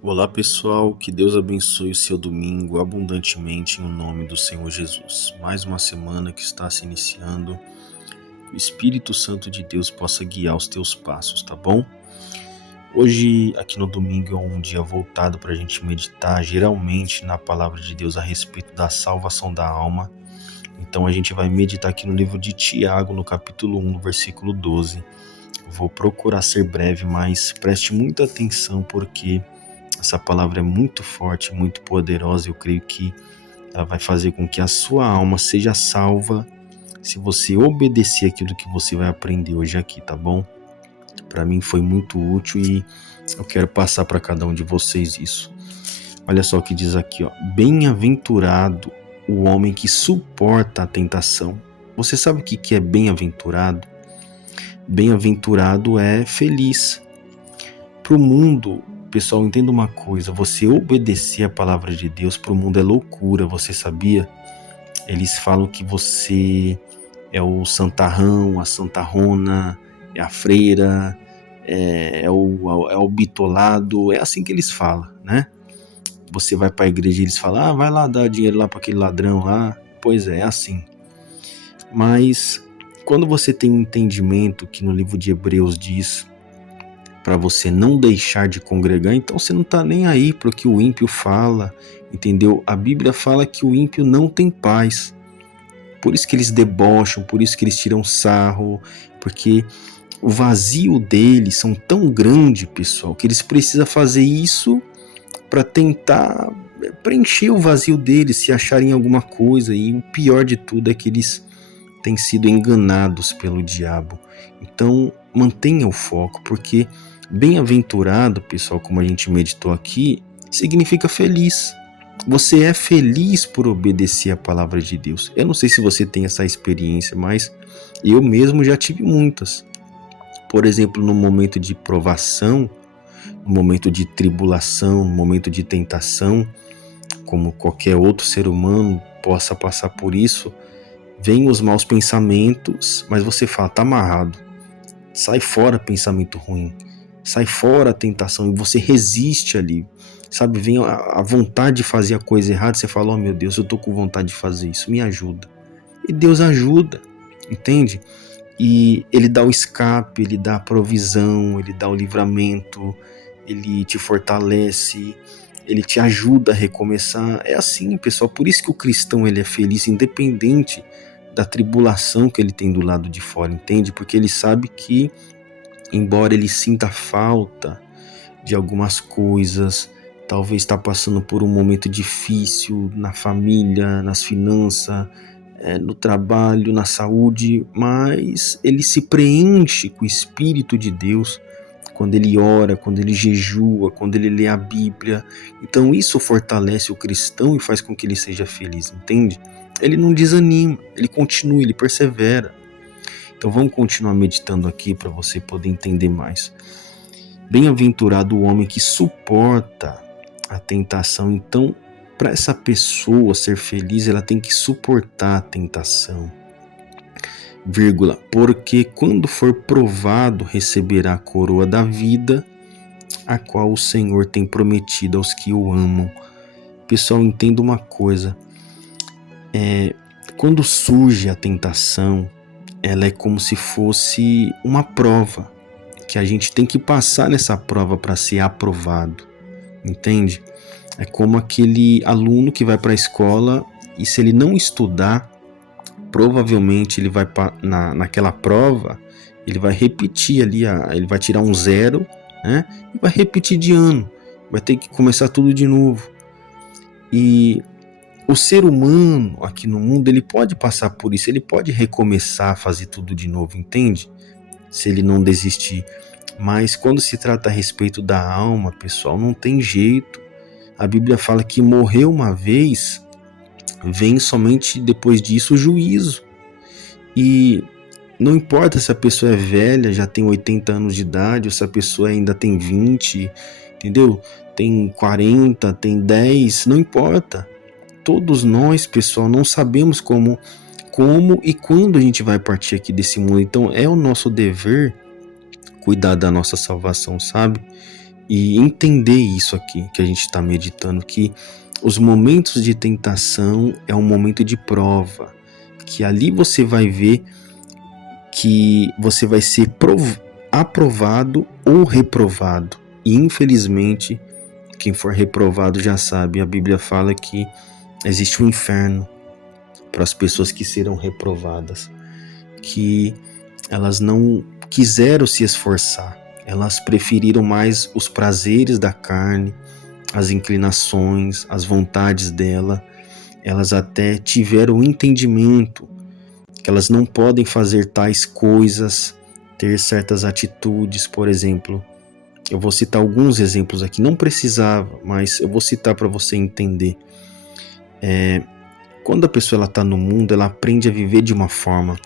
Olá pessoal, que Deus abençoe o seu domingo abundantemente no nome do Senhor Jesus. Mais uma semana que está se iniciando, que o Espírito Santo de Deus possa guiar os teus passos, tá bom? Hoje, aqui no domingo, é um dia voltado para a gente meditar geralmente na palavra de Deus a respeito da salvação da alma. Então a gente vai meditar aqui no livro de Tiago, no capítulo 1, no versículo 12. Vou procurar ser breve, mas preste muita atenção porque essa palavra é muito forte, muito poderosa. Eu creio que ela vai fazer com que a sua alma seja salva se você obedecer aquilo que você vai aprender hoje aqui, tá bom? Para mim foi muito útil e eu quero passar para cada um de vocês isso. Olha só o que diz aqui, ó. Bem-aventurado o homem que suporta a tentação. Você sabe o que é bem-aventurado? Bem-aventurado é feliz. Para o mundo, pessoal, entenda uma coisa, você obedecer a palavra de Deus para o mundo é loucura, você sabia? Eles falam que você é o santarrão, a santarrona, é a freira, é o bitolado, é assim que eles falam, né? Você vai para a igreja e eles falam, vai lá dar dinheiro lá para aquele ladrão lá. Pois é assim. Mas quando você tem um entendimento que no livro de Hebreus diz para você não deixar de congregar, então você não está nem aí para o que o ímpio fala, entendeu? A Bíblia fala que o ímpio não tem paz, por isso que eles debocham, por isso que eles tiram sarro, porque o vazio deles são tão grande, pessoal, que eles precisam fazer isso para tentar preencher o vazio deles, se acharem alguma coisa, e o pior de tudo é que eles têm sido enganados pelo diabo. Então mantenha o foco, porque bem-aventurado, pessoal, como a gente meditou aqui, significa feliz. Você é feliz por obedecer a palavra de Deus. Eu não sei se você tem essa experiência, mas eu mesmo já tive muitas. Por exemplo, no momento de provação, no momento de tribulação, no momento de tentação, como qualquer outro ser humano possa passar por isso, vem os maus pensamentos, mas você fala, tá amarrado. Sai fora pensamento ruim, sai fora a tentação, e você resiste ali, sabe, vem a vontade de fazer a coisa errada, você fala, meu Deus, eu tô com vontade de fazer isso, me ajuda, e Deus ajuda, entende? E Ele dá o escape, Ele dá a provisão, Ele dá o livramento, Ele te fortalece, Ele te ajuda a recomeçar. É assim, pessoal, por isso que o cristão ele é feliz, independente da tribulação que ele tem do lado de fora, entende? Porque ele sabe que, embora ele sinta falta de algumas coisas, talvez está passando por um momento difícil na família, nas finanças, no trabalho, na saúde, mas ele se preenche com o Espírito de Deus quando ele ora, quando ele jejua, quando ele lê a Bíblia. Então isso fortalece o cristão e faz com que ele seja feliz, entende? Ele não desanima, ele continua, ele persevera. Então vamos continuar meditando aqui para você poder entender mais. Bem-aventurado o homem que suporta a tentação. Então, para essa pessoa ser feliz, ela tem que suportar a tentação. Vírgula, porque quando for provado, receberá a coroa da vida, a qual o Senhor tem prometido aos que o amam. Pessoal, entenda uma coisa. Quando surge a tentação, ela é como se fosse uma prova, que a gente tem que passar nessa prova para ser aprovado, entende? É como aquele aluno que vai para a escola e se ele não estudar, provavelmente ele vai naquela prova, ele vai repetir ali, ele vai tirar um 0, né? E vai repetir de ano, vai ter que começar tudo de novo. E o ser humano aqui no mundo, ele pode passar por isso, ele pode recomeçar a fazer tudo de novo, entende? Se ele não desistir. Mas quando se trata a respeito da alma, pessoal, não tem jeito. A Bíblia fala que morrer uma vez, vem somente depois disso o juízo. E não importa se a pessoa é velha, já tem 80 anos de idade, ou se a pessoa ainda tem 20, entendeu? Tem 40, tem 10, não importa. Todos nós, pessoal, não sabemos como e quando a gente vai partir aqui desse mundo. Então é o nosso dever cuidar da nossa salvação, sabe? e entender isso aqui que a gente está meditando, que os momentos de tentação é um momento de prova, que ali você vai ver que você vai ser aprovado ou reprovado. E infelizmente, quem for reprovado já sabe, a Bíblia fala que existe um inferno para as pessoas que serão reprovadas, que elas não quiseram se esforçar, elas preferiram mais os prazeres da carne, as inclinações, as vontades dela. Elas até tiveram o entendimento que elas não podem fazer tais coisas, ter certas atitudes. Por exemplo, eu vou citar alguns exemplos aqui, não precisava, mas eu vou citar para você entender. Quando a pessoa está no mundo, ela aprende a viver de uma forma.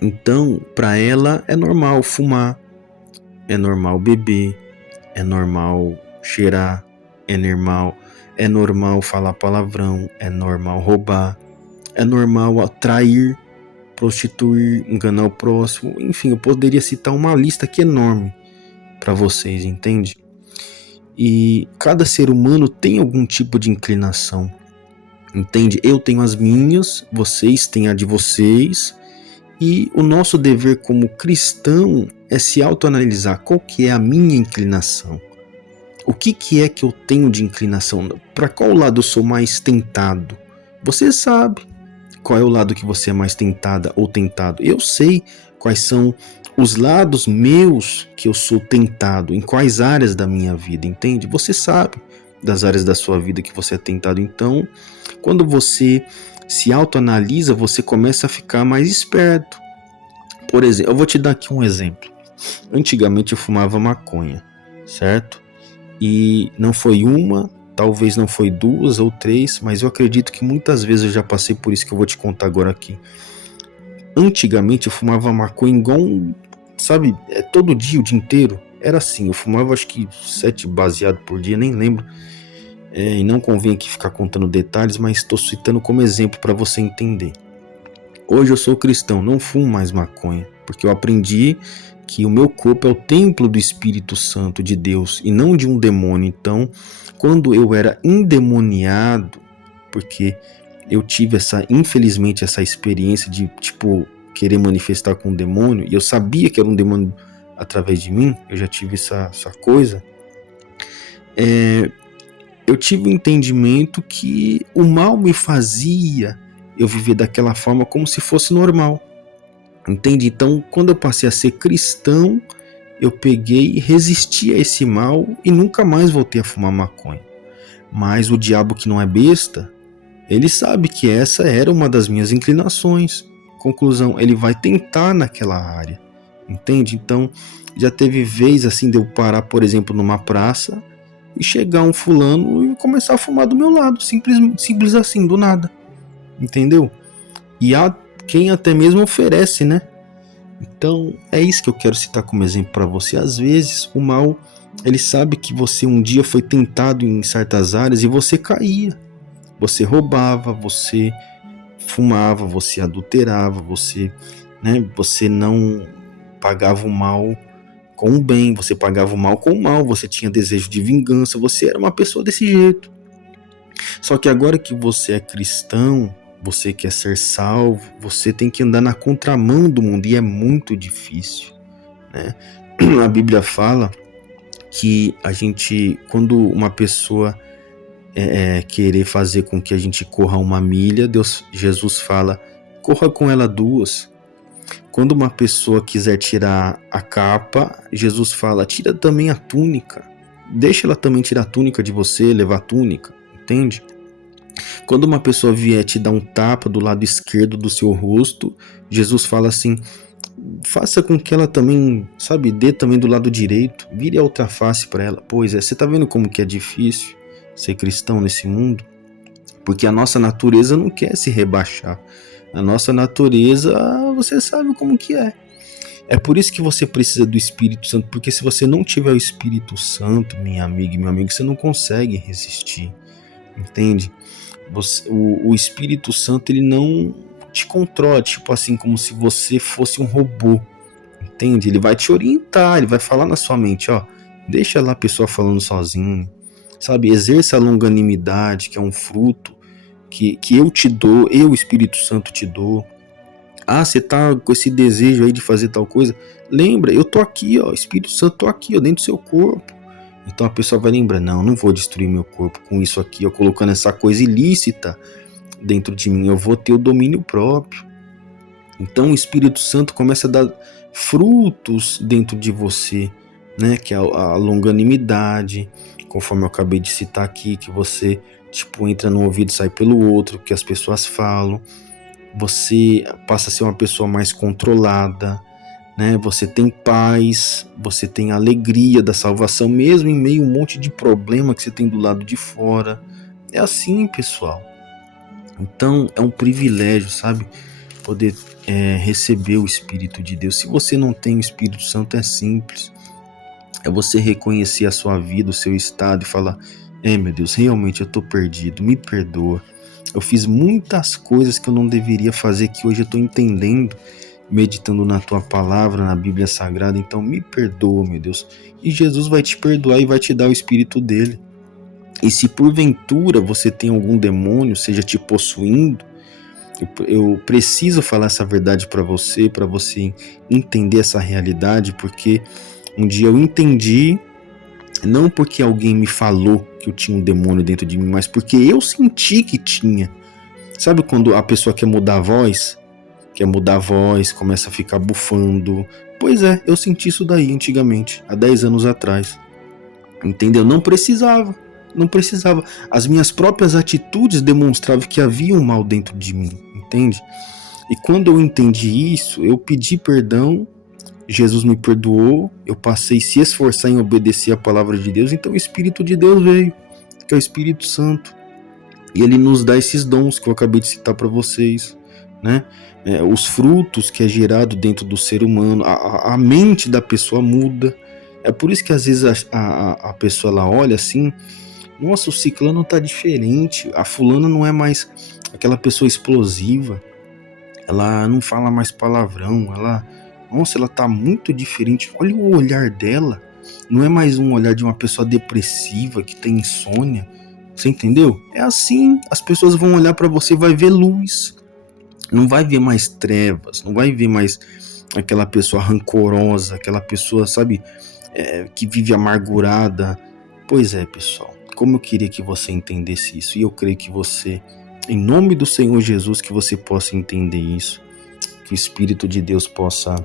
Então, para ela é normal fumar, é normal beber, é normal cheirar, é normal falar palavrão, é normal roubar, é normal atrair, prostituir, enganar o próximo. Enfim, eu poderia citar uma lista aqui enorme para vocês, entende? E cada ser humano tem algum tipo de inclinação, entende? Eu tenho as minhas, vocês têm a de vocês, e o nosso dever como cristão é se autoanalisar. Qual que é a minha inclinação? O que é que eu tenho de inclinação? Para qual lado eu sou mais tentado? Você sabe qual é o lado que você é mais tentada ou tentado. Eu sei quais são os lados meus que eu sou tentado, em quais áreas da minha vida, entende? Você sabe das áreas da sua vida que você é tentado. Então, quando você se autoanalisa, você começa a ficar mais esperto. Por exemplo, eu vou te dar aqui um exemplo. Antigamente eu fumava maconha, certo? E não foi uma, talvez não foi duas ou três, mas eu acredito que muitas vezes eu já passei por isso que eu vou te contar agora aqui. Antigamente eu fumava maconha igual, sabe, todo dia, o dia inteiro. Era assim, eu fumava acho que 7 baseado por dia, nem lembro. E não convém aqui ficar contando detalhes, mas estou citando como exemplo para você entender. Hoje eu sou cristão, não fumo mais maconha, porque eu aprendi que o meu corpo é o templo do Espírito Santo de Deus e não de um demônio. Então, quando eu era endemoniado, porque eu tive infelizmente essa experiência de, querer manifestar com um demônio, e eu sabia que era um demônio através de mim, eu já tive essa coisa, eu tive o entendimento que o mal me fazia eu viver daquela forma como se fosse normal. Entende? Então, quando eu passei a ser cristão, eu peguei e resisti a esse mal e nunca mais voltei a fumar maconha. Mas o diabo, que não é besta, ele sabe que essa era uma das minhas inclinações. Conclusão, ele vai tentar naquela área. Entende? Então, já teve vez assim de eu parar, por exemplo, numa praça e chegar um fulano e começar a fumar do meu lado. Simples assim, do nada. Entendeu? E há quem até mesmo oferece, né? Então, é isso que eu quero citar como exemplo para você. Às vezes, o mal, ele sabe que você um dia foi tentado em certas áreas e você caía. Você roubava, você fumava, você adulterava, você não pagava o mal com o bem, você pagava o mal com o mal, você tinha desejo de vingança, você era uma pessoa desse jeito. Só que agora que você é cristão, você quer ser salvo, você tem que andar na contramão do mundo, e é muito difícil, né? A Bíblia fala que quando uma pessoa querer fazer com que a gente corra 1 milha, Jesus fala, corra com ela 2. Quando uma pessoa quiser tirar a capa, Jesus fala, tira também a túnica, deixa ela também tirar a túnica de você, levar a túnica, entende? Quando uma pessoa vier te dar um tapa do lado esquerdo do seu rosto, Jesus fala assim, faça com que ela também, dê também do lado direito, vire a outra face para ela. Pois é, você tá vendo como que é difícil ser cristão nesse mundo? Porque a nossa natureza não quer se rebaixar. A nossa natureza, você sabe como que é. É por isso que você precisa do Espírito Santo, porque se você não tiver o Espírito Santo, minha amiga e meu amigo, você não consegue resistir, entende? O Espírito Santo, ele não te controla, assim, como se você fosse um robô, entende? Ele vai te orientar, ele vai falar na sua mente, ó, Deixa lá a pessoa falando sozinha, sabe? Exerça a longanimidade, que é um fruto que eu te dou, eu, Espírito Santo, te dou. Ah, você tá com esse desejo aí de fazer tal coisa? Lembra, eu tô aqui, ó, Espírito Santo, tô aqui, ó, dentro do seu corpo. Então a pessoa vai lembrar, não vou destruir meu corpo com isso aqui, ó, colocando essa coisa ilícita dentro de mim, eu vou ter o domínio próprio. Então o Espírito Santo começa a dar frutos dentro de você, né, que é a longanimidade, conforme eu acabei de citar aqui, que você, tipo, entra num ouvido e sai pelo outro, que as pessoas falam, você passa a ser uma pessoa mais controlada, né? Você tem paz, você tem alegria da salvação, mesmo em meio a um monte de problema que você tem do lado de fora. É assim, pessoal. Então, é um privilégio, sabe? Poder receber o Espírito de Deus. Se você não tem o Espírito Santo, é simples. É você reconhecer a sua vida, o seu estado e falar: meu Deus, realmente eu tô perdido, me perdoa. Eu fiz muitas coisas que eu não deveria fazer, que hoje eu tô entendendo, meditando na tua palavra, na Bíblia Sagrada, então me perdoa, meu Deus. E Jesus vai te perdoar e vai te dar o Espírito dele. E se porventura você tem algum demônio, seja te possuindo, eu preciso falar essa verdade para você entender essa realidade, porque um dia eu entendi, não porque alguém me falou que eu tinha um demônio dentro de mim, mas porque eu senti que tinha. Sabe quando a pessoa quer mudar a voz? Quer mudar a voz, começa a ficar bufando. Pois é, eu senti isso daí antigamente, há 10 anos atrás. Entendeu? Não precisava. As minhas próprias atitudes demonstravam que havia um mal dentro de mim, entende? E quando eu entendi isso, eu pedi perdão, Jesus me perdoou, eu passei a se esforçar em obedecer a palavra de Deus, então o Espírito de Deus veio, que é o Espírito Santo. E ele nos dá esses dons que eu acabei de citar para vocês, né? Os frutos que é gerado dentro do ser humano, a mente da pessoa muda. É por isso que às vezes a pessoa ela olha assim: nossa, o ciclano tá diferente, a fulana não é mais aquela pessoa explosiva, ela não fala mais palavrão, nossa, ela tá muito diferente, olha o olhar dela, não é mais um olhar de uma pessoa depressiva que tem insônia, você entendeu? É assim, as pessoas vão olhar para você e vai ver luz, não vai ver mais trevas, não vai ver mais aquela pessoa rancorosa, aquela pessoa, sabe, que vive amargurada. Pois é, pessoal, como eu queria que você entendesse isso, e eu creio que você, em nome do Senhor Jesus, que você possa entender isso, que o Espírito de Deus possa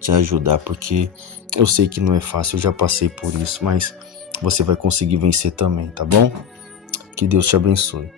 te ajudar, porque eu sei que não é fácil, eu já passei por isso, mas você vai conseguir vencer também, tá bom? Que Deus te abençoe.